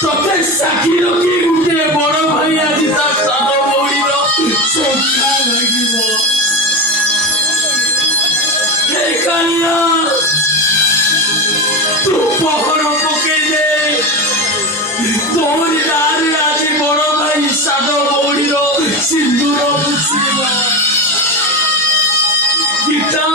ତତେ ସାକ୍ଷୀ ରଖି ଗୋଟେ ବଡ ଭାଇ ଆଜି ତା ସାନ ଭଉଣୀର ସଂଖ୍ୟା ଲାଗିବ। ହେ କାଳିଆ ତୁ ପହର ପକେଇଲେ ତୋରି ନାଁରେ ଆଜି ବଡ ଭାଇ ସାନ ଭଉଣୀର ସିନ୍ଦୁର ବୁଝିବ। ଗୀତା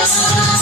Yes.